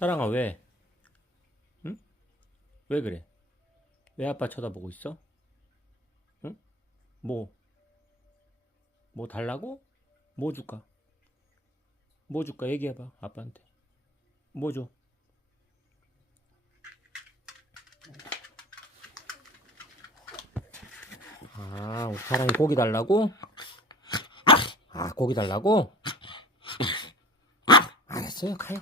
사랑아, 왜? 응? 왜 그래? 왜 아빠 쳐다보고 있어? 응? 뭐? 뭐 달라고? 뭐 줄까? 뭐 줄까? 얘기해봐, 아빠한테. 뭐 줘? 아, 우리 사랑이 고기 달라고? 아, 고기 달라고? 알았어요, 가요.